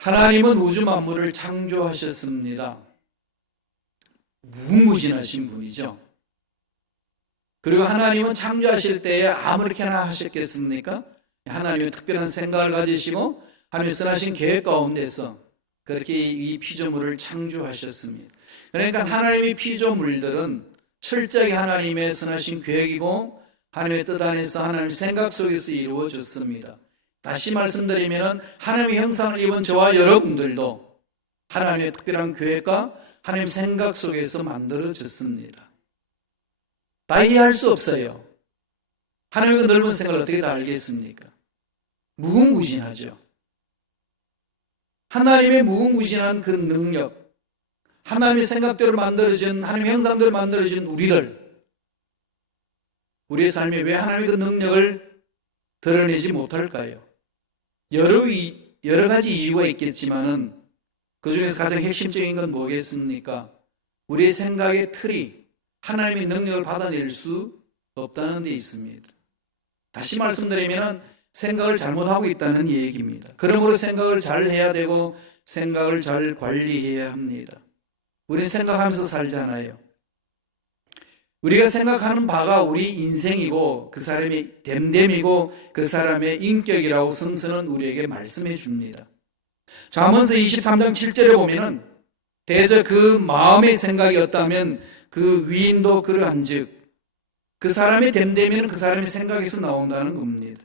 하나님은 우주 만물을 창조하셨습니다. 무궁무진하신 분이죠. 그리고 하나님은 창조하실 때에 아무렇게나 하셨겠습니까? 하나님은 특별한 생각을 가지시고 하나님의 선하신 계획 가운데서 그렇게 이 피조물을 창조하셨습니다. 그러니까 하나님의 피조물들은 철저하게 하나님의 선하신 계획이고 하나님의 뜻 안에서 하나님의 생각 속에서 이루어졌습니다. 다시 말씀드리면 하나님의 형상을 입은 저와 여러분들도 하나님의 특별한 계획과 하나님의 생각 속에서 만들어졌습니다. 다 이해할 수 없어요. 하나님의 그 넓은 생각을 어떻게 다 알겠습니까? 무궁무진하죠. 하나님의 무궁무진한 그 능력, 하나님의 생각대로 만들어진, 하나님의 형상대로 만들어진 우리의 삶에 왜 하나님의 그 능력을 드러내지 못할까요? 여러 가지 이유가 있겠지만은 그 중에서 가장 핵심적인 건 뭐겠습니까? 우리의 생각의 틀이 하나님의 능력을 받아낼 수 없다는 데 있습니다. 다시 말씀드리면 생각을 잘못하고 있다는 얘기입니다. 그러므로 생각을 잘 해야 되고 생각을 잘 관리해야 합니다. 우리는 생각하면서 살잖아요. 우리가 생각하는 바가 우리 인생이고 그 사람의 됨됨이고 그 사람의 인격이라고 성서는 우리에게 말씀해 줍니다. 잠언서 23장 7절에 보면은 대저 그 마음의 생각이 었다면 그 위인도 그러한즉 그 사람의 됨됨이는 그 사람의 생각에서 나온다는 겁니다.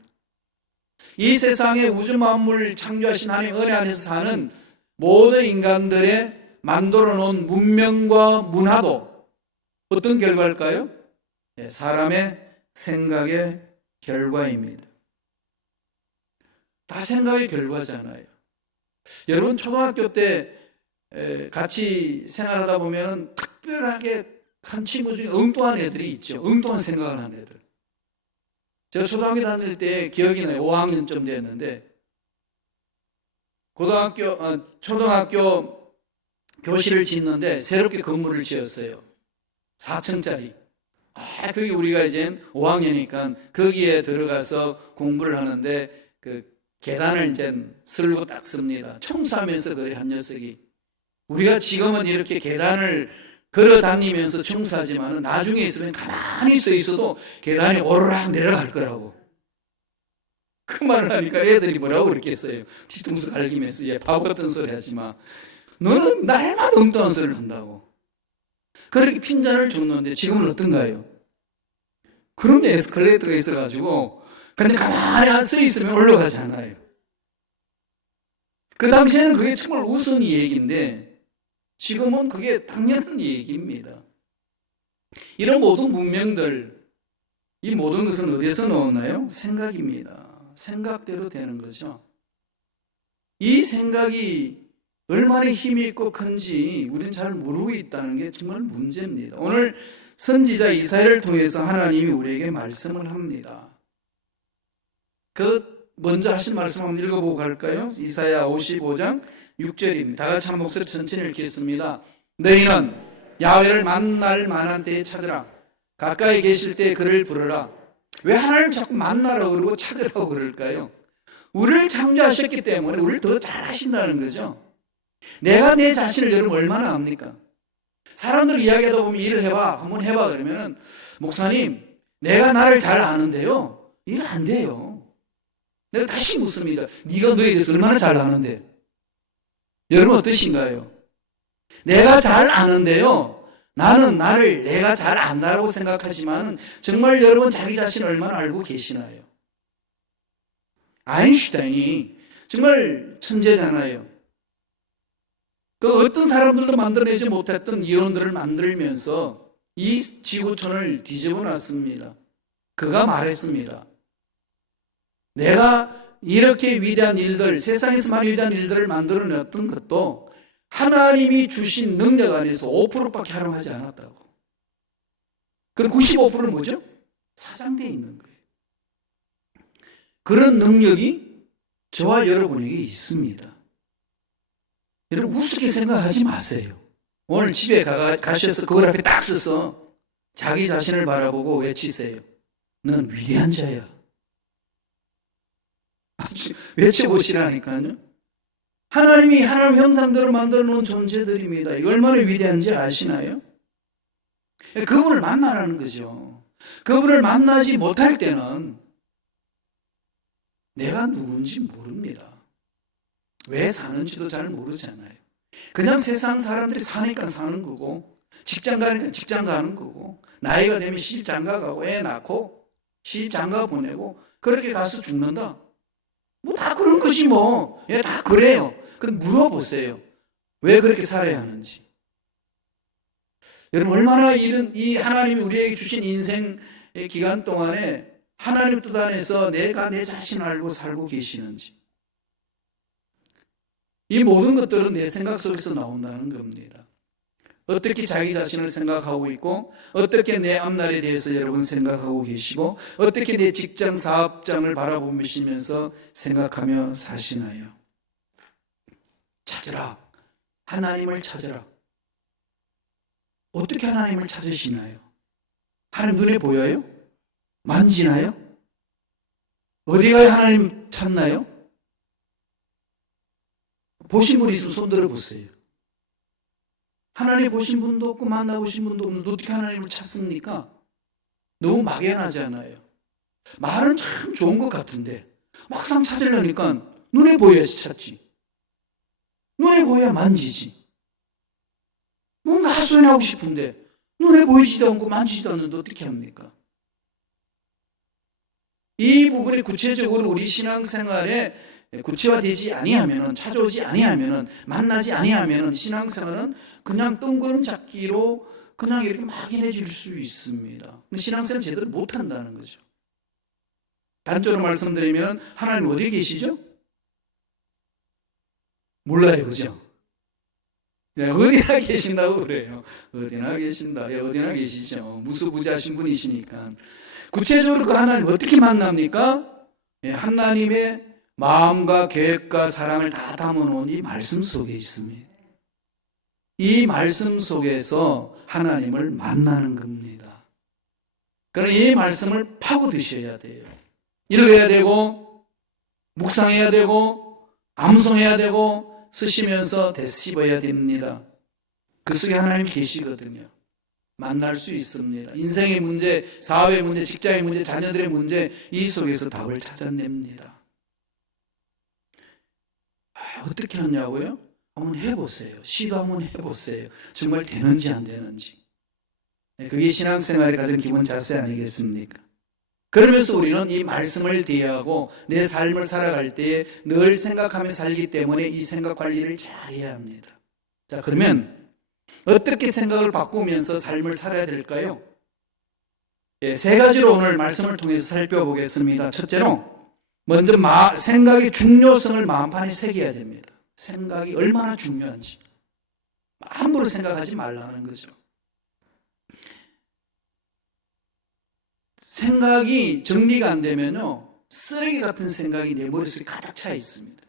이 세상에 우주 만물을 창조하신 하나님의 은혜 안에서 사는 모든 인간들의 만들어 놓은 문명과 문화도 어떤 결과일까요? 사람의 생각의 결과입니다. 다 생각의 결과잖아요. 여러분 초등학교 때 같이 생활하다 보면 특별하게 한 친구 중에 엉뚱한 애들이 있죠. 엉뚱한 생각을 하는 애들. 제가 초등학교 다닐 때 기억이 나요. 5학년쯤 됐는데 초등학교 교실을 짓는데 새롭게 건물을 지었어요. 4층짜리. 거기 우리가 이제 5학년이니까 거기에 들어가서 공부를 하는데 그 계단을 이제 쓸고 닦습니다. 청소하면서 그래 한 녀석이. 우리가 지금은 이렇게 계단을 걸어 다니면서 청소하지만 나중에 있으면 가만히 서 있어도 계단이 오르락 내려갈 거라고. 그 말을 하니까 애들이 뭐라고 그랬겠어요. 뒤통수 갈기면서 얘 바보 같은 소리 하지 마. 너는 날마다 엉뚱한 소리를 한다고. 그렇게 핀잔을 줬는데 지금은 어떤가요? 그런 에스컬레이터가 있어가지고 근데 가만히 서 있으면 올라가잖아요. 그 당시에는 그게 정말 우스운 얘기인데 지금은 그게 당연한 얘기입니다. 이런 모든 문명들, 이 모든 것은 어디에서 나오나요? 생각입니다. 생각대로 되는 거죠. 이 생각이 얼마나 힘이 있고 큰지 우리는 잘 모르고 있다는 게 정말 문제입니다. 오늘 선지자 이사야를 통해서 하나님이 우리에게 말씀을 합니다. 먼저 하신 말씀 한번 읽어보고 갈까요? 이사야 55장 6절입니다. 다 같이 한 목소리 천천히 읽겠습니다. 너희는 야훼를 만날 만한 때에 찾으라. 가까이 계실 때에 그를 부르라. 왜 하나님을 자꾸 만나라고 그러고 찾으라고 그럴까요? 우리를 창조하셨기 때문에 우리를 더 잘하신다는 거죠. 내가 내 자신을 여러분 얼마나 압니까? 사람들 이야기하다 보면 일을 해봐, 한번 해봐 그러면은 목사님 내가 나를 잘 아는데요 일 안 돼요. 내가 다시 묻습니다. 네가 너에 대해서 얼마나 잘 아는데? 여러분 어떠신가요? 내가 잘 아는데요 나는 나를 내가 잘 안다라고 생각하지만 정말 여러분 자기 자신을 얼마나 알고 계시나요? 아인슈타인이 정말 천재잖아요. 그 어떤 사람들도 만들어내지 못했던 이론들을 만들면서 이 지구촌을 뒤집어 놨습니다. 그가 말했습니다. 내가 이렇게 위대한 일들, 세상에서만 위대한 일들을 만들어냈던 것도 하나님이 주신 능력 안에서 5%밖에 활용하지 않았다고. 그 95%는 뭐죠? 사장되어 있는 거예요. 그런 능력이 저와 여러분에게 있습니다. 여러분 우습게 생각하지 마세요. 오늘 집에 가셔서 그걸 앞에 딱 써서 자기 자신을 바라보고 외치세요. 넌 위대한 자야. 외쳐보시라니까요. 하나님이 하나님 형상대로 만들어 놓은 존재들입니다. 이거 얼마나 위대한지 아시나요? 그분을 만나라는 거죠. 그분을 만나지 못할 때는 내가 누군지 모릅니다. 왜 사는지도 잘 모르잖아요. 그냥 세상 사람들이 사니까 사는 거고, 직장 가니까 직장 가는 거고, 나이가 되면 시집 장가 가고 애 낳고 시집 장가 보내고 그렇게 가서 죽는다. 뭐 다 그런 것이 뭐. 예, 다 그래요. 근데 물어보세요. 왜 그렇게 살아야 하는지. 여러분 얼마나 이 하나님이 우리에게 주신 인생의 기간 동안에 하나님 뜻 안에서 내가 내 자신을 알고 살고 계시는지. 이 모든 것들은 내 생각 속에서 나온다는 겁니다. 어떻게 자기 자신을 생각하고 있고, 어떻게 내 앞날에 대해서 여러분 생각하고 계시고, 어떻게 내 직장 사업장을 바라보시면서 생각하며 사시나요? 찾으라. 하나님을 찾으라. 어떻게 하나님을 찾으시나요? 하나님 눈에 보여요? 만지나요? 어디 가야 하나님 찾나요? 보신 분 있으면 손 들어보세요. 하나님 보신 분도 없고 만나보신 분도 없는데 어떻게 하나님을 찾습니까? 너무 막연하잖아요. 말은 참 좋은 것 같은데 막상 찾으려니까 눈에 보여야지 찾지. 눈에 보여야 만지지. 뭔가 하소연하고 싶은데 눈에 보이지도 않고 만지지도 않는데 어떻게 합니까? 이 부분이 구체적으로 우리 신앙생활에 구체화되지 아니하면은, 찾아오지 아니하면은, 만나지 아니하면은 신앙생활은 그냥 뜬구름 잡기로 그냥 이렇게 막연해질 수 있습니다. 신앙생활 제대로 못한다는 거죠. 단적으로 말씀드리면 하나님 어디 계시죠? 몰라요, 그죠? 어디나 계신다고 그래요. 어디나 계신다. 어디나 계시죠. 무수부지하신 분이시니까. 구체적으로 그 하나님 어떻게 만납니까? 하나님의 마음과 계획과 사랑을 다 담아놓은 이 말씀 속에 있습니다. 이 말씀 속에서 하나님을 만나는 겁니다. 그러나 이 말씀을 파고드셔야 돼요. 읽어야 되고, 묵상해야 되고, 암송해야 되고, 쓰시면서 되씹어야 됩니다. 그 속에 하나님이 계시거든요. 만날 수 있습니다. 인생의 문제, 사회의 문제, 직장의 문제, 자녀들의 문제, 이 속에서 답을 찾아냅니다. 어떻게 하냐고요? 한번 해보세요. 시도 한번 해보세요. 정말 되는지 안 되는지. 그게 신앙생활의 가장 기본 자세 아니겠습니까? 그러면서 우리는 이 말씀을 대하고 내 삶을 살아갈 때에 늘 생각하며 살기 때문에 이 생각 관리를 잘 해야 합니다. 자, 그러면 어떻게 생각을 바꾸면서 삶을 살아야 될까요? 세 가지로 오늘 말씀을 통해서 살펴보겠습니다. 첫째로, 먼저 생각의 중요성을 마음판에 새겨야 됩니다. 생각이 얼마나 중요한지. 함부로 생각하지 말라는 거죠. 생각이 정리가 안 되면요, 쓰레기 같은 생각이 내 머릿속에 가득 차 있습니다.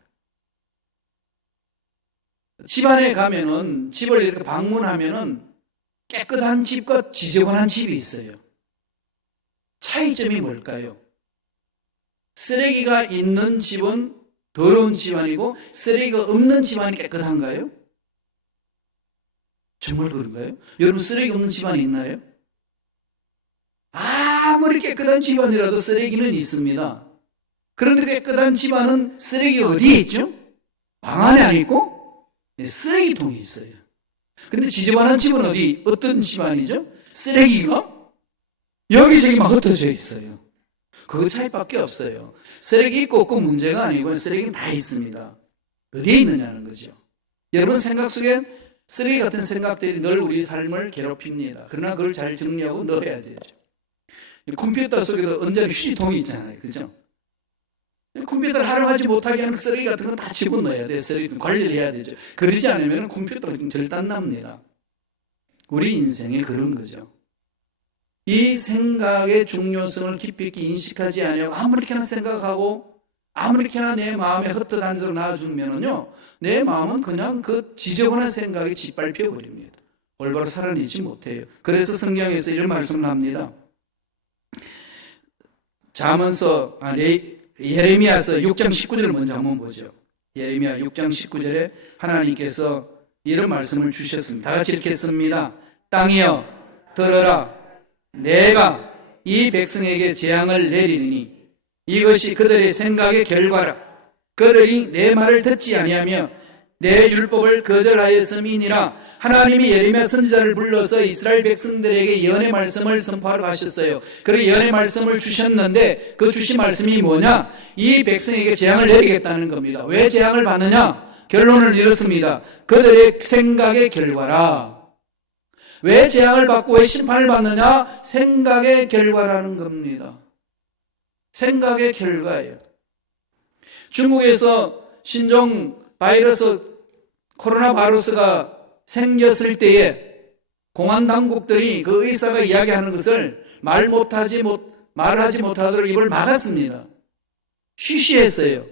집안에 가면은, 집을 이렇게 방문하면은 깨끗한 집과 지저분한 집이 있어요. 차이점이 뭘까요? 쓰레기가 있는 집은 더러운 집안이고 쓰레기가 없는 집안이 깨끗한가요? 정말 그런가요? 여러분 쓰레기 없는 집안이 있나요? 아무리 깨끗한 집안이라도 쓰레기는 있습니다. 그런데 깨끗한 집안은 쓰레기가 어디에 있죠? 방 안에 안 있고 쓰레기통에 있어요. 근데 지저분한 집은 어떤 집안이죠? 쓰레기가 여기저기 막 흩어져 있어요. 그 차이밖에 없어요. 쓰레기 있고 없고 문제가 아니고 쓰레기는 다 있습니다. 어디에 있느냐는 거죠. 여러분 생각 속에 쓰레기 같은 생각들이 늘 우리 삶을 괴롭힙니다. 그러나 그걸 잘 정리하고 넣어야 되죠. 컴퓨터 속에도 언제나 휴지통이 있잖아요. 그죠? 컴퓨터를 활용하지 못하게 하는 쓰레기 같은 건 다 집어넣어야 돼요. 쓰레기 관리를 해야 되죠. 그러지 않으면 컴퓨터가 절단납니다. 우리 인생에 그런 거죠. 이 생각의 중요성을 깊이 있게 인식하지 않으면 아무렇게나 생각하고 아무렇게나 내 마음에 흩어다니는 대로 놔주면은요, 내 마음은 그냥 그 지저분한 생각에 짓밟혀 버립니다. 올바로 살아내지 못해요. 그래서 성경에서 이런 말씀을 합니다. 잠언서 예레미야서 6장 19절을 먼저 한번 보죠. 예레미야 6장 19절에 하나님께서 이런 말씀을 주셨습니다. 다 같이 읽겠습니다. 땅이여 들어라. 내가 이 백성에게 재앙을 내리니 이것이 그들의 생각의 결과라. 그들이 내 말을 듣지 아니하며 내 율법을 거절하였음이니라. 하나님이 예레미야 선지자를 불러서 이스라엘 백성들에게 예언의 말씀을 선포하러 가셨어요. 그리고 예언의 말씀을 주셨는데 그 주신 말씀이 뭐냐? 이 백성에게 재앙을 내리겠다는 겁니다. 왜 재앙을 받느냐? 결론을 이렇습니다. 그들의 생각의 결과라. 왜 재앙을 받고 왜 심판을 받느냐? 생각의 결과라는 겁니다. 생각의 결과예요. 중국에서 신종 바이러스, 코로나 바이러스가 생겼을 때에 공안 당국들이 그 의사가 이야기하는 것을 말하지 못하도록 입을 막았습니다. 쉬쉬했어요.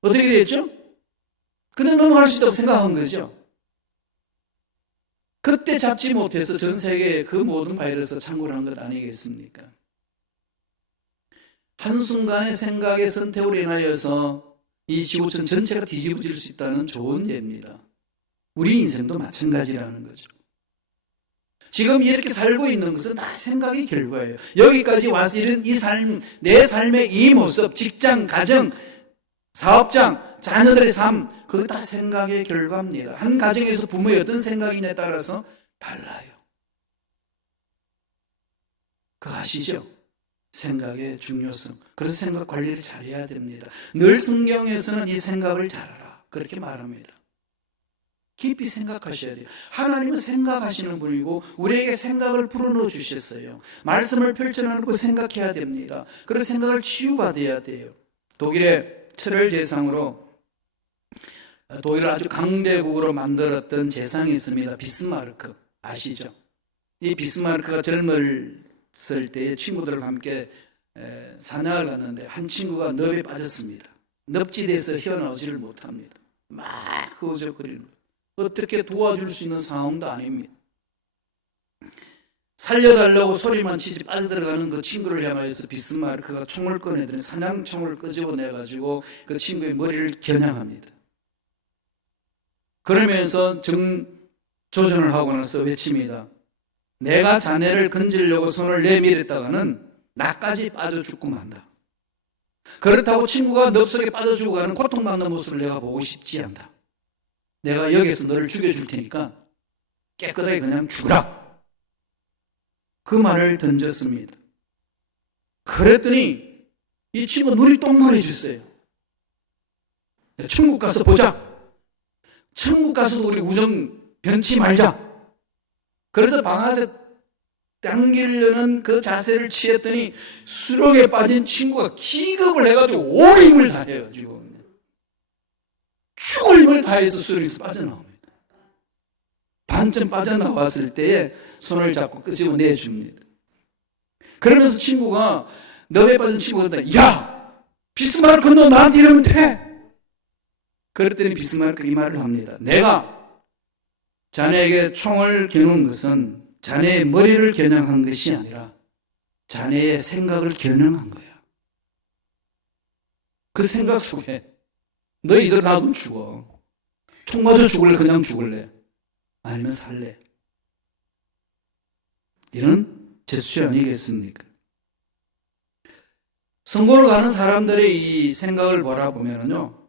어떻게 됐죠? 그냥 넘어갈 수 있다고 생각한 거죠. 그때 잡지 못해서 전 세계에 그 모든 바이러스가 창궐한 것 아니겠습니까? 한순간의 생각의 선택으로 인하여서 이 지구촌 전체가 뒤집어질 수 있다는 좋은 예입니다. 우리 인생도 마찬가지라는 거죠. 지금 이렇게 살고 있는 것은 다 생각의 결과예요. 여기까지 와서 이런 이 삶, 내 삶의 이 모습, 직장, 가정, 사업장, 자녀들의 삶, 그거 다 생각의 결과입니다. 한 가정에서 부모의 어떤 생각이냐에 따라서 달라요. 그거 아시죠? 생각의 중요성. 그래서 생각 관리를 잘해야 됩니다. 늘 성경에서는 이 생각을 잘하라 그렇게 말합니다. 깊이 생각하셔야 돼요. 하나님은 생각하시는 분이고 우리에게 생각을 불어넣어 주셨어요. 말씀을 펼쳐놓고 생각해야 됩니다. 그래서 생각을 치유받아야 돼요. 독일의 철혈 제상으로 독일을 아주 강대국으로 만들었던 제상이 있습니다. 비스마르크 아시죠? 이 비스마르크가 젊었을 때 친구들과 함께 사냥을 갔는데 한 친구가 늪에 빠졌습니다. 늪지대에서 헤어나오지를 못합니다. 막 허우적거리는 거예요. 어떻게 도와줄 수 있는 상황도 아닙니다. 살려달라고 소리만 치지 빠져들어가는 그 친구를 향하여서 비스마르크가 총을 꺼내더니 사냥총을 끄집어내가지고 그 친구의 머리를 겨냥합니다. 그러면서 정조준을 하고 나서 외칩니다. 내가 자네를 건지려고 손을 내밀었다가는 나까지 빠져 죽고 만다. 그렇다고 친구가 늪속에 빠져 죽어가는 고통받는 모습을 내가 보고 싶지 않다. 내가 여기서 너를 죽여줄 테니까 깨끗하게 그냥 죽어라. 그 말을 던졌습니다. 그랬더니 이 친구 눈이 동그래졌어요. 천국 가서 보자. 천국 가서 우리 우정 변치 말자. 그래서 방아쇠 당기려는 그 자세를 취했더니 수렁에 빠진 친구가 기겁을 해가지고 온 힘을 다해가지고 죽을 힘을 다해서 수렁에서 빠져나옵니다. 반쯤 빠져나왔을 때에 손을 잡고 끄집어 내줍니다. 그러면서 친구가 늪에 빠진 친구한테 야! 비스마르크 너 나한테 이러면 돼! 그랬더니 비스마르크 이 말을 합니다. 내가 자네에게 총을 겨눈 것은 자네의 머리를 겨냥한 것이 아니라 자네의 생각을 겨냥한 거야. 그 생각 속에 너희들 놔두면 죽어. 총 맞아 죽을래? 그냥 죽을래? 아니면 살래? 이런 제스처 아니겠습니까? 성공을 가는 사람들의 이 생각을 바라보면요,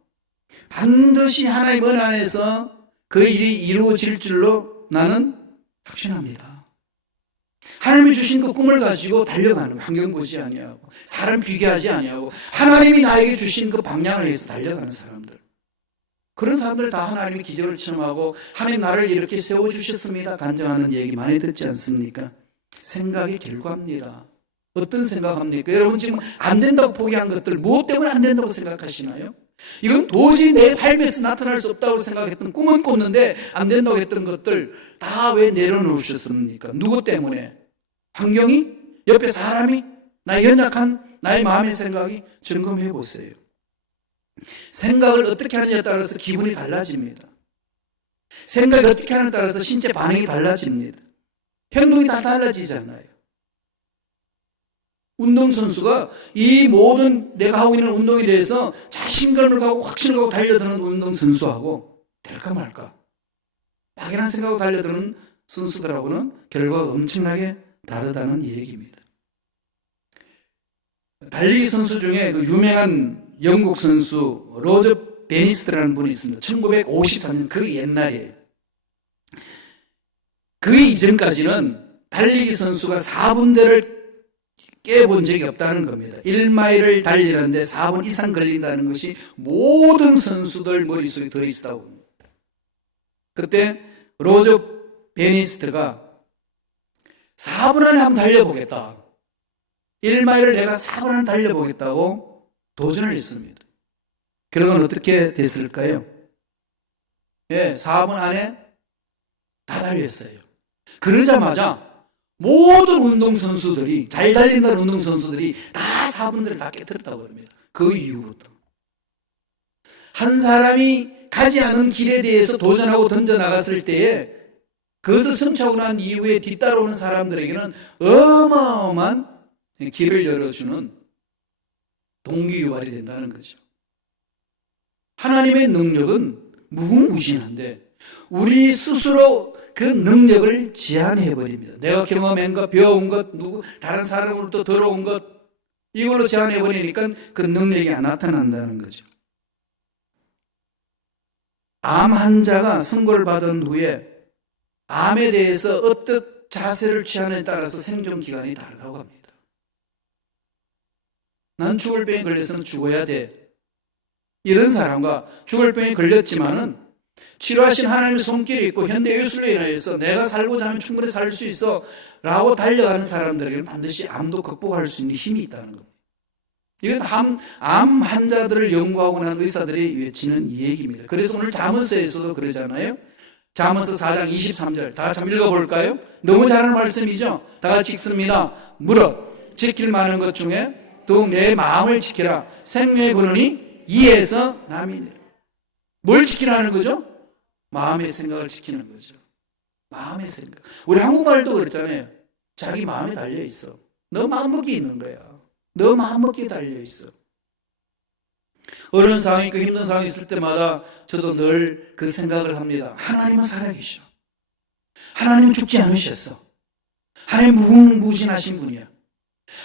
반드시 하나님 은 안에서 그 일이 이루어질 줄로 나는 확신합니다. 하나님이 주신 그 꿈을 가지고 달려가는 거예요. 환경 보지 아니하고 사람 비교하지 아니하고 하나님이 나에게 주신 그 방향을 위해서 달려가는 사람들, 그런 사람들 다 하나님이 기적을 체험하고 하나님 나를 이렇게 세워주셨습니다 간증하는 얘기 많이 듣지 않습니까? 생각의 결과입니다. 어떤 생각합니까? 여러분 지금 안 된다고 포기한 것들 무엇 때문에 안 된다고 생각하시나요? 이건 도저히 내 삶에서 나타날 수 없다고 생각했던, 꿈은 꿨는데 안 된다고 했던 것들 다 왜 내려놓으셨습니까? 누구 때문에? 환경이? 옆에 사람이? 나의 연약한 나의 마음의 생각이? 점검해 보세요. 생각을 어떻게 하느냐에 따라서 기분이 달라집니다. 생각을 어떻게 하느냐에 따라서 신체 반응이 달라집니다. 행동이 다 달라지잖아요. 운동선수가 이 모든 내가 하고 있는 운동에 대해서 자신감을 갖고 확신을 갖고 달려드는 운동선수하고 될까 말까 막연한 생각으로 달려드는 선수들하고는 결과가 엄청나게 다르다는 얘기입니다. 달리기 선수 중에 그 유명한 영국 선수 로저 베니스트라는 분이 있습니다. 1954년 그 옛날이에요. 그 이전까지는 달리기 선수가 4분대를 깨본 적이 없다는 겁니다. 1마일을 달리는데 4분 이상 걸린다는 것이 모든 선수들 머릿속에 들어있다고 합니다. 그때 로저 베니스트가 4분 안에 한번 달려보겠다. 1마일을 내가 4분 안에 달려보겠다고 도전을 했습니다. 결과는 어떻게 됐을까요? 예, 4분 안에 다 달렸어요. 그러자마자 모든 운동선수들이, 잘 달린다는 운동선수들이 다 4분대를 다 깨뜨렸다고 합니다. 그 이후부터. 한 사람이 가지 않은 길에 대해서 도전하고 던져나갔을 때에 그것을 성취하고 난 이후에 뒤따라오는 사람들에게는 어마어마한 길을 열어주는 동기유발이 된다는 거죠. 하나님의 능력은 무궁무진한데 우리 스스로 그 능력을 제한해버립니다. 내가 경험한 것, 배워온 것, 다른 사람으로부터 들어온 것 이걸로 제한해버리니까 그 능력이 안 나타난다는 거죠. 암 환자가 선고를 받은 후에 암에 대해서 어떤 자세를 취하느냐에 따라서 생존 기간이 다르다고 합니다. 난 죽을 병에 걸려서는 죽어야 돼. 이런 사람과 죽을 병에 걸렸지만은 치료하신 하나님의 손길이 있고 현대예술로 인하여서 내가 살고자 하면 충분히 살 수 있어 라고 달려가는 사람들에게는 반드시 암도 극복할 수 있는 힘이 있다는 겁니다. 이건 암 환자들을 연구하고 난 의사들이 외치는 얘기입니다. 그래서 오늘 잠언서에서도 그러잖아요. 잠언서 4장 23절 다 같이 한번 읽어볼까요? 너무 잘하는 말씀이죠. 다 같이 읽습니다. 무릇 지킬 만한 것 중에 더욱 내 마음을 지키라. 생명의 근원이 이에서 남이니라. 뭘 지키라는 거죠? 마음의 생각을 지키는 거죠. 마음의 생각. 우리 한국말도 그랬잖아요. 자기 마음에 달려있어. 너 마음먹기 있는 거야. 너 마음먹기에 달려있어. 어려운 상황이 있고 힘든 상황이 있을 때마다 저도 늘 그 생각을 합니다. 하나님은 살아계셔. 하나님은 죽지 않으셨어. 하나님 무궁무진하신 분이야.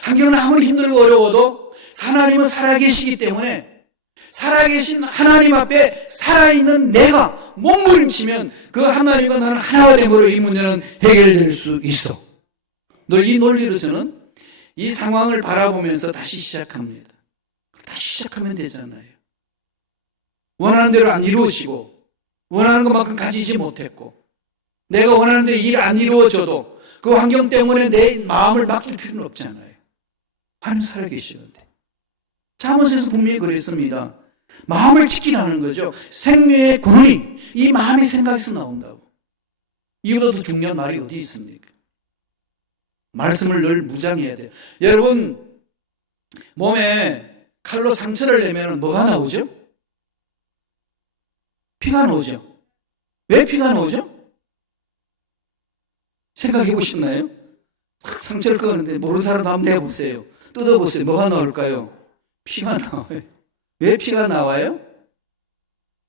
환경은 아무리 힘들고 어려워도 하나님은 살아계시기 때문에 살아계신 하나님 앞에 살아있는 내가 몸부림치면 그 하나님과 나는 하나가 됨으로 이 문제는 해결될 수 있어. 늘 이 논리로 저는 이 상황을 바라보면서 다시 시작합니다. 다시 시작하면 되잖아요. 원하는 대로 안 이루어지고 원하는 것만큼 가지지 못했고 내가 원하는 대로 일이 안 이루어져도 그 환경 때문에 내 마음을 맡길 필요는 없잖아요. 하나님 살아계시는데. 잠언서에서 분명히 그랬습니다. 마음을 지키라는 거죠. 생명의 근원이 이 마음의 생각에서 나온다고. 이보다 더 중요한 말이 어디 있습니까? 말씀을 늘 무장해야 돼요. 여러분 몸에 칼로 상처를 내면 뭐가 나오죠? 피가 나오죠. 왜 피가 나오죠? 생각해 보셨나요? 상처를 끄는데 모르는 사람 한번 내보세요. 뜯어보세요. 뭐가 나올까요? 피가 나와요. 왜 피가 나와요?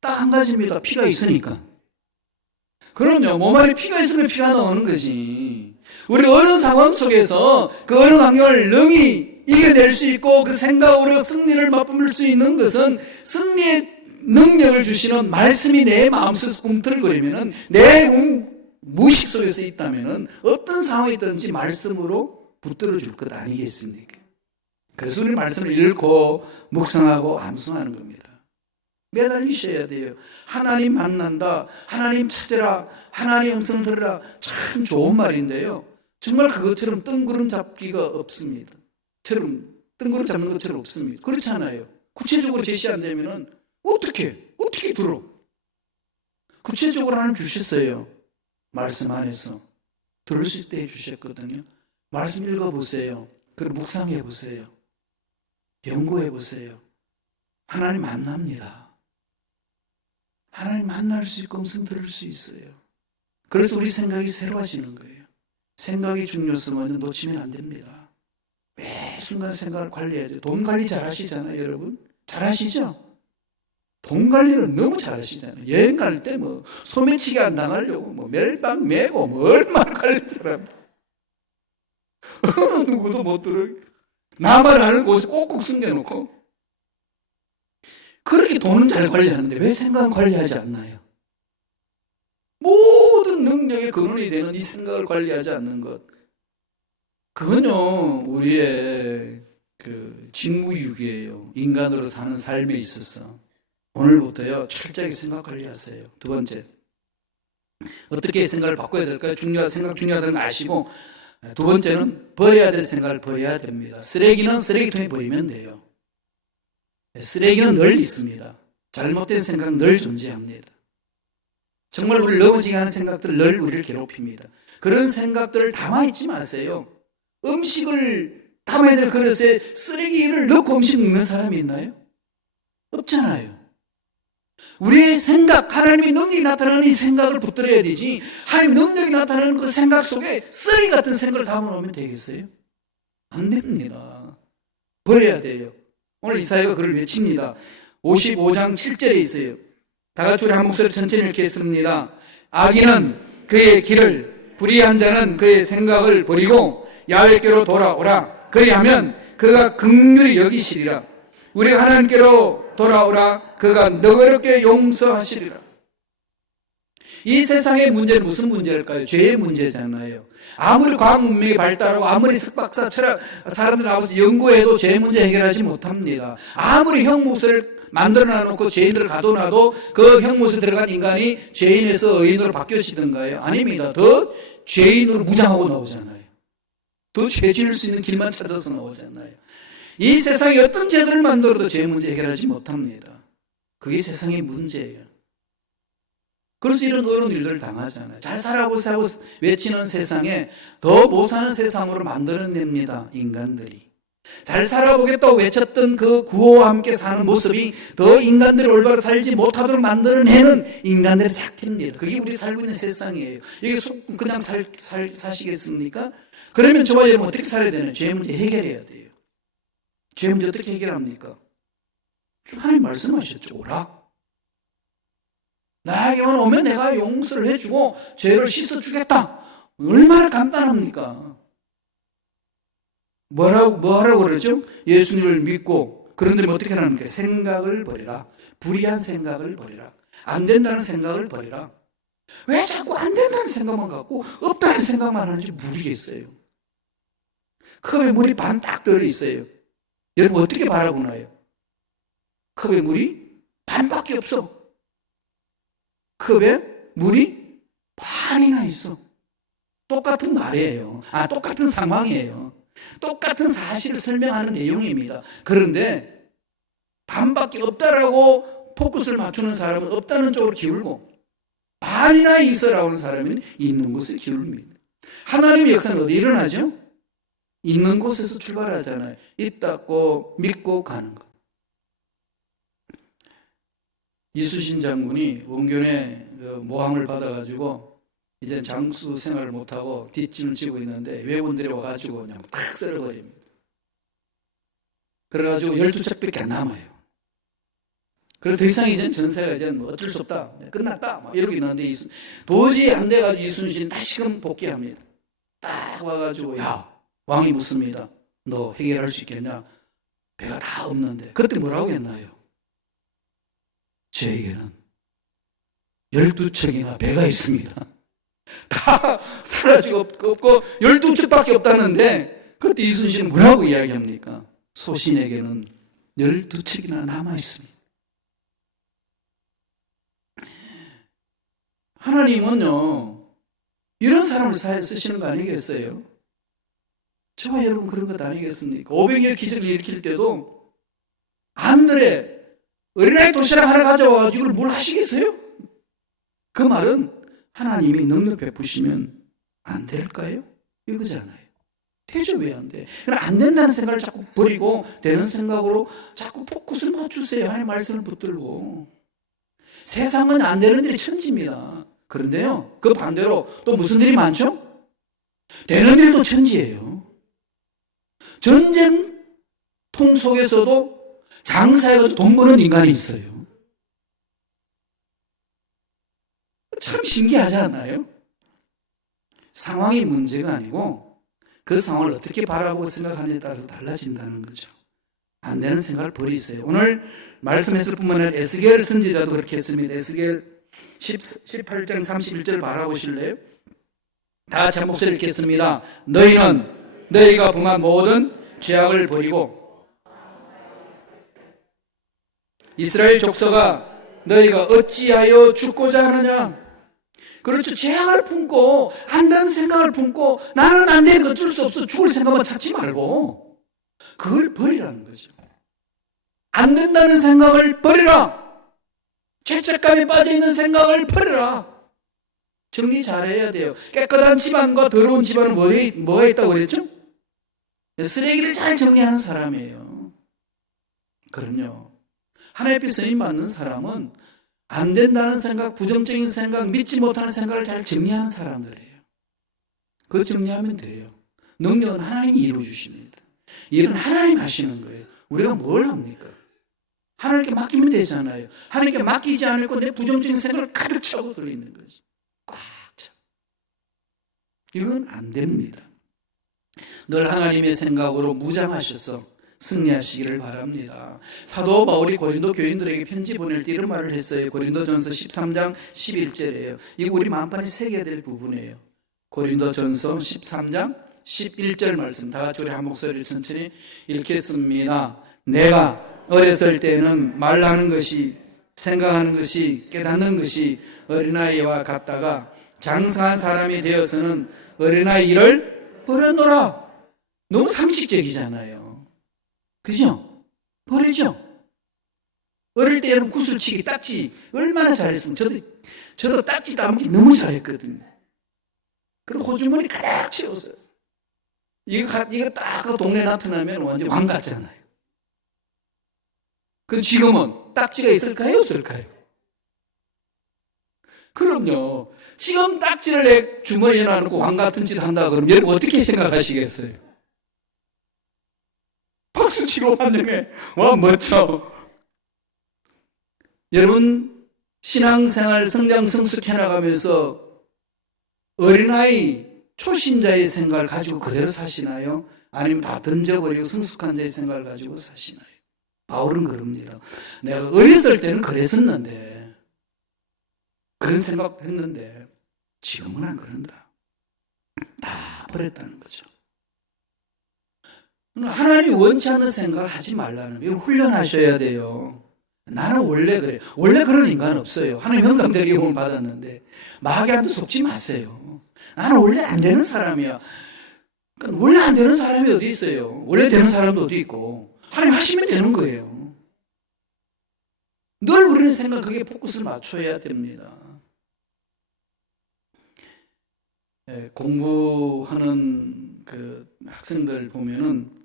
딱 한 가지입니다. 피가 있으니까. 그럼요. 몸 안에 피가 있으면 피가 나오는 거지. 우리 어느 상황 속에서 그 어느 환경을 능히 이겨낼 수 있고 그 생각으로 승리를 맛볼 수 있는 것은 승리의 능력을 주시는 말씀이 내 마음속에서 꿈틀거리면은 내 무의식 속에서 있다면은 어떤 상황이 있든지 말씀으로 붙들어 줄 것 아니겠습니까? 그래서 우리 말씀을 읽고 묵상하고 암송하는 겁니다. 매달리셔야 돼요. 하나님 만난다. 하나님 찾으라. 하나님 음성 들으라. 참 좋은 말인데요. 정말 그것처럼 뜬구름 잡기가 없습니다. 뜬구름 잡는 것처럼 없습니다. 그렇잖아요. 구체적으로 제시 안 되면은 어떻게 들어? 구체적으로 하나님 주셨어요. 말씀 안에서 들을 수 있게 해주셨거든요. 말씀 읽어보세요. 그리고 묵상해보세요. 연구해보세요. 하나님 만납니다. 하나님 만날 수 있고 음성 들을 수 있어요. 그래서 우리 생각이 새로워지는 거예요. 생각의 중요성은 놓치면 안 됩니다. 왜 순간순간 생각을 관리해야 돼요. 돈 관리 잘 하시잖아요, 여러분. 잘 하시죠? 돈 관리를 너무 잘 하시잖아요. 여행 갈 때 뭐 소매치기 안 당하려고 뭐 멜빵 메고 뭐 얼마나 관리처럼 어느 누구도 못 들어. 나만 아는 곳에 꼭꼭 숨겨놓고 그렇게 돈은 잘 관리하는데 왜 생각은 관리하지 않나요? 모든 능력의 근원이 되는 이 생각을 관리하지 않는 것, 그건요 우리의 그 직무유기예요. 인간으로 사는 삶에 있어서 오늘부터요 철저하게 생각 관리하세요. 두 번째, 어떻게 생각을 바꿔야 될까요? 생각 중요하다는 걸 아시고, 두 번째는 버려야 될 생각을 버려야 됩니다. 쓰레기는 쓰레기통에 버리면 돼요. 쓰레기는 늘 있습니다. 잘못된 생각은 늘 존재합니다. 정말 우리를 넘어지게 하는 생각들 늘 우리를 괴롭힙니다. 그런 생각들을 담아있지 마세요. 음식을 담아야 될 그릇에 쓰레기를 넣고 음식 먹는 사람이 있나요? 없잖아요. 우리의 생각, 하나님의 능력이 나타나는 이 생각을 붙들어야 되지, 하나님 능력이 나타나는 그 생각 속에 쓰레기 같은 생각을 담아놓으면 되겠어요? 안 됩니다. 버려야 돼요. 오늘 이사야가 그를 외칩니다. 55장 7절에 있어요. 다 같이 우리 한 목소리 천천히 읽겠습니다. 악인은 그의 길을, 불의한 자는 그의 생각을 버리고 야훼께로 돌아오라. 그리하면 그가 긍휼히 여기시리라. 우리가 하나님께로 돌아오라. 그가 너그럽게 용서하시리라. 이 세상의 문제는 무슨 문제일까요? 죄의 문제잖아요. 아무리 과학 문명이 발달하고 아무리 석박사 철학 사람들 나와서 연구해도 죄 문제 해결하지 못합니다. 아무리 형무소를 만들어 놓고 죄인들을 가둬놔도 그 형무소에 들어간 인간이 죄인에서 의인으로 바뀌어지던가요? 아닙니다. 더 죄인으로 무장하고 나오잖아요. 더 죄 지을 수 있는 길만 찾아서 나오잖아요. 이 세상에 어떤 죄들을 만들어도 죄 문제 해결하지 못합니다. 그게 세상의 문제예요. 그래서 이런 어려운 일들을 당하잖아요. 잘 살아보자고 외치는 세상에 더 못 사는 세상으로 만들어냅니다. 인간들이. 잘 살아보겠다고 외쳤던 그 구호와 함께 사는 모습이 더 인간들이 올바로 살지 못하도록 만들어내는 인간들의 작태입니다. 그게 우리 살고 있는 세상이에요. 이게 그냥 사시겠습니까? 그러면 저와 여러분 어떻게 살아야 되나요? 죄 문제 해결해야 돼요. 죄 문제 어떻게 해결합니까? 하나님 말씀하셨죠. 오라. 나에게만 오면 내가 용서를 해주고 죄를 씻어주겠다. 얼마나 간단합니까? 뭐 하라고 그러죠? 예수님을 믿고, 그런데 어떻게 하랍니까? 생각을 버리라. 불의한 생각을 버리라. 안 된다는 생각을 버리라. 왜 자꾸 안 된다는 생각만 갖고 없다는 생각만 하는지 모르겠어요. 컵에 물이 반 딱 들어있어요. 여러분 어떻게 바라보나요? 컵에 물이 반밖에 없어. 컵에 물이 반이나 있어. 똑같은 말이에요. 똑같은 상황이에요. 똑같은 사실을 설명하는 내용입니다. 그런데 반밖에 없다라고 포커스를 맞추는 사람은 없다는 쪽으로 기울고, 반이나 있어라고 하는 사람은 있는 곳에 기울입니다. 하나님의 역사는 어디 일어나죠? 있는 곳에서 출발하잖아요. 있다고 믿고 가는 것. 이수신 장군이 원균의 모함을 받아가지고 이제 장수 생활을 못하고 뒷짐을 지고 있는데 외군들이 와가지고 그냥 탁 썰어버립니다. 그래가지고 12척밖에 안 남아요. 그래서 더 이상 이제 전세가 이제 뭐 어쩔 수 없다. 끝났다. 막 이러고 있는데 도저히 안 돼가지고 이순신이 다시금 복귀합니다. 딱 와가지고 야, 왕이 묻습니다. 너 해결할 수 있겠냐? 배가 다 없는데. 그때 뭐라고 했나요? 저에게는 12척이나 배가 있습니다. 다 사라지고 없고 12척밖에 없다는데 그때 이순신은 뭐라고 이야기합니까? 소신에게는 12척이나 남아있습니다. 하나님은요 이런 사람을 쓰시는 거 아니겠어요? 저와 여러분 그런 것 아니겠습니까? 500여 기적을 일으킬 때도 안드레 어린아이 도시락 하나 가져와가지고 뭘 하시겠어요? 그 말은 하나님이 능력 베푸시면 안 될까요? 이거잖아요. 되죠. 왜 안 돼? 안 된다는 생각을 자꾸 버리고 되는 생각으로 자꾸 포커스를 맞추세요. 하나님 말씀을 붙들고. 세상은 안 되는 일이 천지입니다. 그런데요, 그 반대로 또 무슨 일이 많죠? 되는 일도 천지예요. 전쟁 고통 속에서도 장사해서 돈 버는 인간이 있어요. 참 신기하지 않나요? 상황이 문제가 아니고 그 상황을 어떻게 바라보고 생각하느냐에 따라서 달라진다는 거죠. 안 되는 생각을 버리세요. 오늘 말씀했을 뿐만 아니라 에스겔 선지자도 그렇게 했습니다. 에스겔 18장 31절 바라보실래요? 다 같이 한 목소리 읽겠습니다. 너희는 너희가 범한 모든 죄악을 버리고 이스라엘 족속아 너희가 어찌하여 죽고자 하느냐. 그렇죠. 죄악을 품고 한다는 생각을 품고 나는 안 되는 어쩔 수 없어 죽을 생각만 찾지 말고 그걸 버리라는 거죠. 안 된다는 생각을 버리라. 죄책감에 빠져있는 생각을 버리라. 정리 잘해야 돼요. 깨끗한 집안과 더러운 집안은 뭐에 있다고 그랬죠? 쓰레기를 잘 정리하는 사람이에요. 그럼요. 하나님 앞에 쓰임받는 사람은 안 된다는 생각, 부정적인 생각, 믿지 못하는 생각을 잘 정리하는 사람들이에요. 그거 정리하면 돼요. 능력은 하나님이 이루어주십니다. 일은 하나님이 하시는 거예요. 우리가 뭘 합니까? 하나님께 맡기면 되잖아요. 하나님께 맡기지 않을 거 내 부정적인 생각을 가득 차고 들어있는 거지. 꽉 차. 이건 안 됩니다. 늘 하나님의 생각으로 무장하셔서 승리하시기를 바랍니다. 사도 바울이 고린도 교인들에게 편지 보낼 때 이런 말을 했어요. 고린도전서 13장 11절이에요. 이거 우리 마음판에 새겨야 될 부분이에요. 고린도전서 13장 11절 말씀 다 같이 우리 한 목소리를 천천히 읽겠습니다. 내가 어렸을 때는 말하는 것이 생각하는 것이 깨닫는 것이 어린아이와 같다가 장성한 사람이 되어서는 어린아이 일을 버려놓으라. 너무 상식적이잖아요. 그죠? 버리죠? 어릴 때 여러분 구슬치기, 딱지 얼마나 잘했으면 저도 딱지 따먹기 너무 잘했거든요. 그리고 호주머니 가득 채웠어요. 이거 딱 그 동네 나타나면 완전 왕 같잖아요. 그 지금은 딱지가 있을까요? 없을까요? 그럼요. 지금 딱지를 내 주머니에 놔놓고 왕 같은 짓 한다 그러면 여러분 어떻게 생각하시겠어요? 박수 치고 환영해. 와, 멋져. 여러분, 신앙생활 성장 성숙해 나가면서 어린아이, 초신자의 생각을 가지고 그대로 사시나요? 아니면 다 던져버리고 성숙한 자의 생각을 가지고 사시나요? 바울은 그럽니다. 내가 어렸을 때는 그랬었는데, 그런 생각했는데, 지금은 안 그런다. 다 버렸다는 거죠. 하나님이 원치 않는 생각을 하지 말라는 거예요. 훈련하셔야 돼요. 나는 원래 그래요. 원래 그런 인간은 없어요. 하나님 형상대로 이름을 받았는데 마귀한테 속지 마세요. 나는 원래 안 되는 사람이야. 그러니까 원래 안 되는 사람이 어디 있어요. 원래 되는 사람도 어디 있고 하나님 하시면 되는 거예요. 늘 우리는 생각 그게 포커스를 맞춰야 됩니다. 공부하는 그 학생들 보면은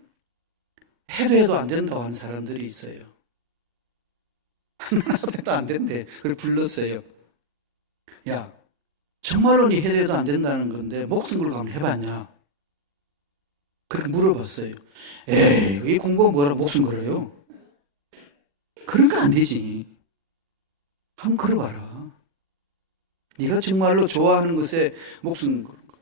해도 안 된다고 하는 사람들이 있어요. 하나도 안 된대. 그걸 불렀어요. 야, 정말로 네 해도 안 된다는 건데 목숨 걸고 한번 해봤냐? 그렇게 물어봤어요. 에이, 이 공부가 뭐라 목숨 걸어요? 그런 거 안 되지. 한번 걸어봐라. 네가 정말로 좋아하는 것에 목숨 걸고.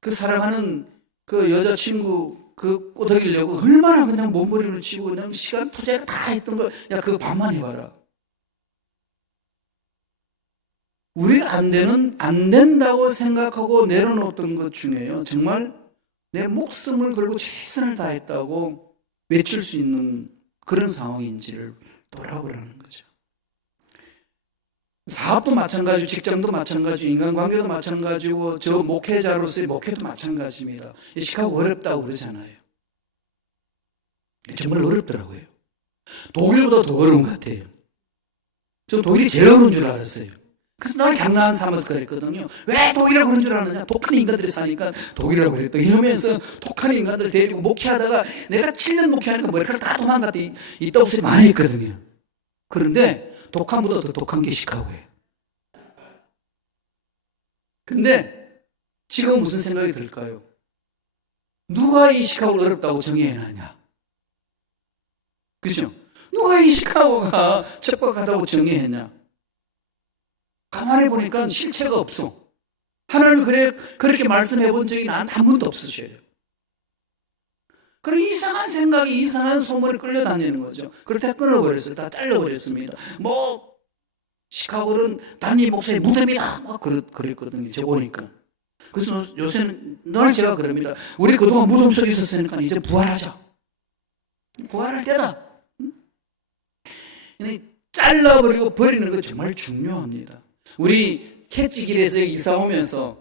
그 사랑하는 그 여자친구 그 꼬드기려고 얼마나 그냥 몸부림을 치고 그냥 시간 투자가 다 했던 거, 야, 그거 반만 해봐라. 우리가 안 된다고 생각하고 내려놓았던 것 중에요. 정말 내 목숨을 걸고 최선을 다했다고 외칠 수 있는 그런 상황인지를 돌아보라는 거죠. 사업도 마찬가지고, 직장도 마찬가지고, 인간관계도 마찬가지고, 저 목회자로서의 목회도 마찬가지입니다. 시카고 어렵다고 그러잖아요. 정말 어렵더라고요. 독일보다 더 어려운 것 같아요. 저 독일이 제일 어려운 줄 알았어요. 그래서 날 장난 삼아서 그랬거든요. 왜 독일이라고 그런 줄 아느냐? 독한 인간들이 사니까 독일이라고 그랬다. 이러면서 독한 인간들 데리고 목회하다가 내가 7년 목회하니까 머리카락 다 도망갔다. 이따 소리 많이 했거든요. 그런데 독한보다 더 독한 게 시카고예요. 근데 지금 무슨 생각이 들까요? 누가 이 시카고를 어렵다고 정의해놨냐? 그죠? 누가 이 시카고가 척박하다고 정의했냐? 가만히 보니까 실체가 없어. 하나님 그렇게 말씀해 본 적이 난 한 번도 없으셔요. 그런 이상한 생각이 이상한 소문에 끌려다니는 거죠. 그걸 다 끊어버렸어요. 다 잘라버렸습니다. 시카고는 단임 목사의 무덤이다. 그랬거든요. 제가 보니까. 그래서 요새는 늘 제가 그럽니다. 우리 그동안 무덤 속에 있었으니까 이제 부활하자. 부활할 때다. 잘라버리고 버리는 거 정말 중요합니다. 우리 캐치길에서 이사 오면서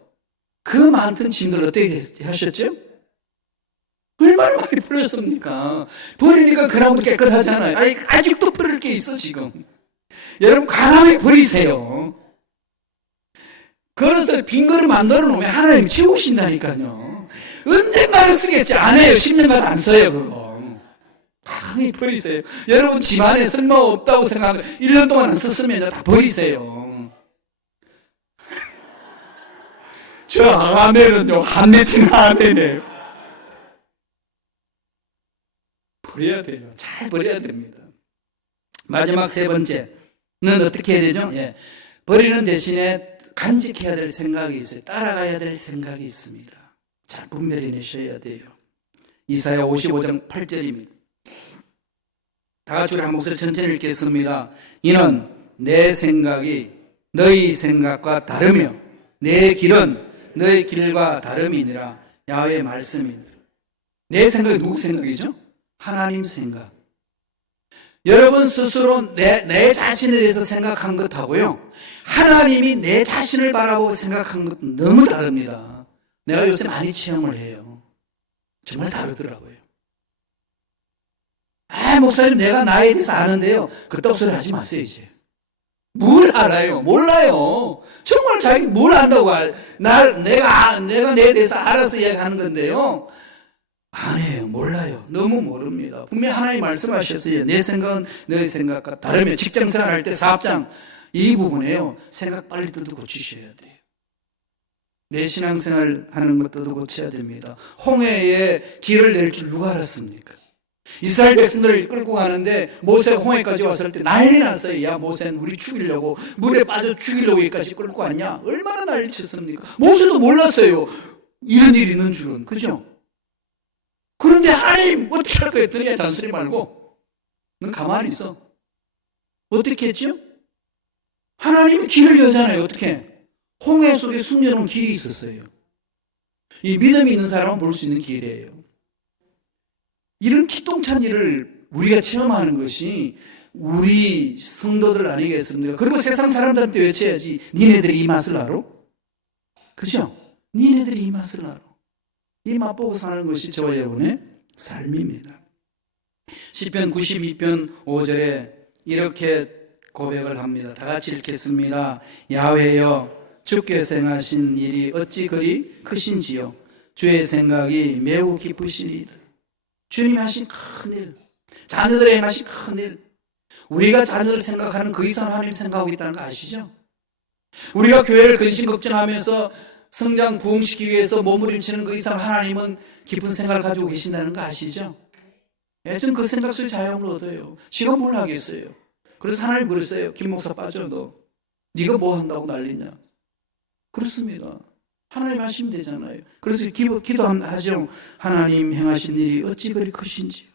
그 많던 짐들 어떻게 하셨죠? 얼마나 많이 버렸습니까? 버리니까 그 나무도 깨끗하잖아요. 아직도 버릴 게 있어 지금. 여러분 과감히 버리세요. 그릇을 빈 그릇 만들어 놓으면 하나님 지우신다니까요. 언젠가는 쓰겠지. 안 해요. 10년간 안 써요 그거. 과감히 버리세요. 여러분 집안에 쓸모없다고 생각하고 1년 동안 안 썼으면 다 버리세요. 저 아멘은요 한 맺히는 아멘이에요. 버려야 돼요. 잘 버려야 됩니다. 마지막 세 번째는 어떻게 해야 되죠? 버리는 대신에 간직해야 될 생각이 있어요. 따라가야 될 생각이 있습니다. 잘 분별해 내셔야 돼요. 이사야 55장 8절입니다. 다 같이 우리 한 목소리 천천히 읽겠습니다. 이는 내 생각이 너희 생각과 다르며 내 길은 너희 길과 다름이니라. 야훼의 말씀이니라. 내 생각이 누구 생각이죠? 하나님 생각. 여러분 스스로 내 자신에 대해서 생각한 것하고요, 하나님이 내 자신을 바라보고 생각한 것은 너무 다릅니다. 내가 요새 많이 체험을 해요. 정말 다르더라고요. 목사님 내가 나에 대해서 아는데요, 그딴 소리 하지 마세요. 이제 뭘 알아요? 몰라요. 정말 자기 뭘 안다고 내가 내에 대해서 알아서 이야기하는 건데요, 아니에요. 몰라요. 너무 모릅니다. 분명히 하나님 말씀하셨어요. 내 생각은 너의 생각과 다르며. 직장생활 할 때 사업장 이 부분에요, 생각 빨리 뜯어 고치셔야 돼요. 내 신앙생활 하는 것도 고쳐야 됩니다. 홍해에 길을 낼 줄 누가 알았습니까? 이스라엘 백성들을 끌고 가는데 모세가 홍해까지 왔을 때 난리 났어요. 야 모세는 우리 죽이려고, 물에 빠져 죽이려고 여기까지 끌고 왔냐? 얼마나 난리 쳤습니까? 모세도 몰랐어요. 이런 일이 있는 줄은. 그죠? 그런데 하나님 어떻게 할 거야 했더니 잔소리 말고 넌 가만히 있어. 어떻게 했죠? 하나님이 길을 여잖아요. 어떻게? 홍해 속에 숨겨놓은 길이 있었어요. 이 믿음이 있는 사람은 볼 수 있는 길이에요. 이런 기똥찬 일을 우리가 체험하는 것이 우리 성도들 아니겠습니까? 그리고 세상 사람들한테 외쳐야지. 니네들이 이 맛을 알아? 그죠? 니네들이 이 맛을 알아. 이 맛보고 사는 것이 저와 여러분의 삶입니다. 시편 92편 5절에 이렇게 고백을 합니다. 다 같이 읽겠습니다. 야훼여 주께서 행하신 일이 어찌 그리 크신지요. 주의 생각이 매우 깊으시리이다. 주님이 하신 큰일, 자녀들의 행하신 큰일, 우리가 자녀들을 생각하는 그 이상 하나님 생각하고 있다는 거 아시죠? 우리가 교회를 근심 걱정하면서 성장 부흥시키기 위해서 몸부림치는 그 이상 하나님은 깊은 생각을 가지고 계신다는 거 아시죠? 저는 그 생각 속에 자유함을 얻어요. 지가 뭘 하겠어요? 그래서 하나님 그랬어요. 김 목사 빠져. 네가 뭐 한다고 난리냐? 그렇습니다. 하나님 하시면 되잖아요. 그래서 기도하죠. 하나님 행하신 일이 어찌 그리 크신지요.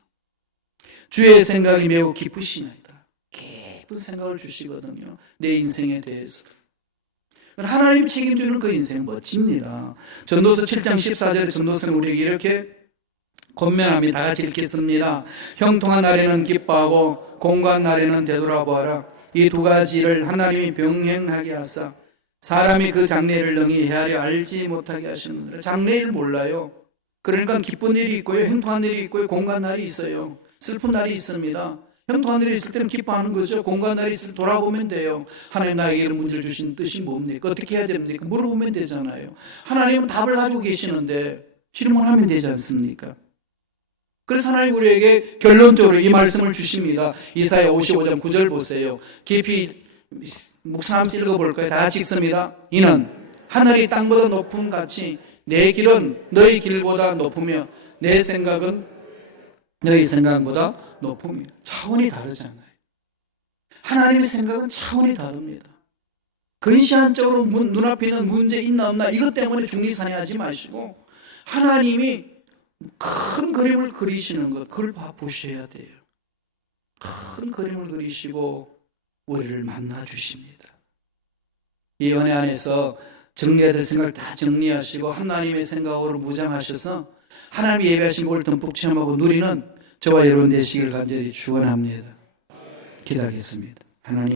주의 생각이 매우 깊으시나이다. 깊은 생각을 주시거든요. 내 인생에 대해서. 하나님 책임지는 그 인생 멋집니다. 전도서 7장 14절에 전도서는 우리에게 이렇게 권면합니다. 다 같이 읽겠습니다. 형통한 날에는 기뻐하고 공고한 날에는 되돌아보아라. 이 두 가지를 하나님이 병행하게 하사 사람이 그 장래를 능히 헤아려 알지 못하게 하셨느니라. 장래를 몰라요. 그러니까 기쁜 일이 있고요, 형통한 일이 있고요, 공고한 날이 있어요. 슬픈 날이 있습니다. 형통한 일이 있을 때는 기뻐하는 거죠. 공고한 날이 있을 때 돌아보면 돼요. 하나님 나에게 이런 문제를 주신 뜻이 뭡니까? 어떻게 해야 됩니까? 물어보면 되잖아요. 하나님은 답을 가지고 계시는데 질문하면 되지 않습니까? 그래서 하나님 우리에게 결론적으로 이 말씀을 주십니다. 이사야 55장 9절 보세요. 깊이 목사 한번 읽어볼까요? 다 같이 읽습니다. 이는 하늘이 땅보다 높음 같이 내 길은 너희 길보다 높으며 내 생각은 너희 생각보다 높음이에요. 차원이 다르잖아요. 하나님의 생각은 차원이 다릅니다. 근시안적으로 눈앞에 있는 문제 있나 없나 이것 때문에 중리산회하지 마시고 하나님이 큰 그림을 그리시는 것, 그걸 보셔야 돼요. 큰 그림을 그리시고 우리를 만나 주십니다. 이 은혜 안에서 정리해야 될 생각을 다 정리하시고 하나님의 생각으로 무장하셔서 하나님이 예배하신 복을 듬뿍 체험하고 누리는 저와 여러분 되시길 간절히 축원합니다. 기도하겠습니다. 하나님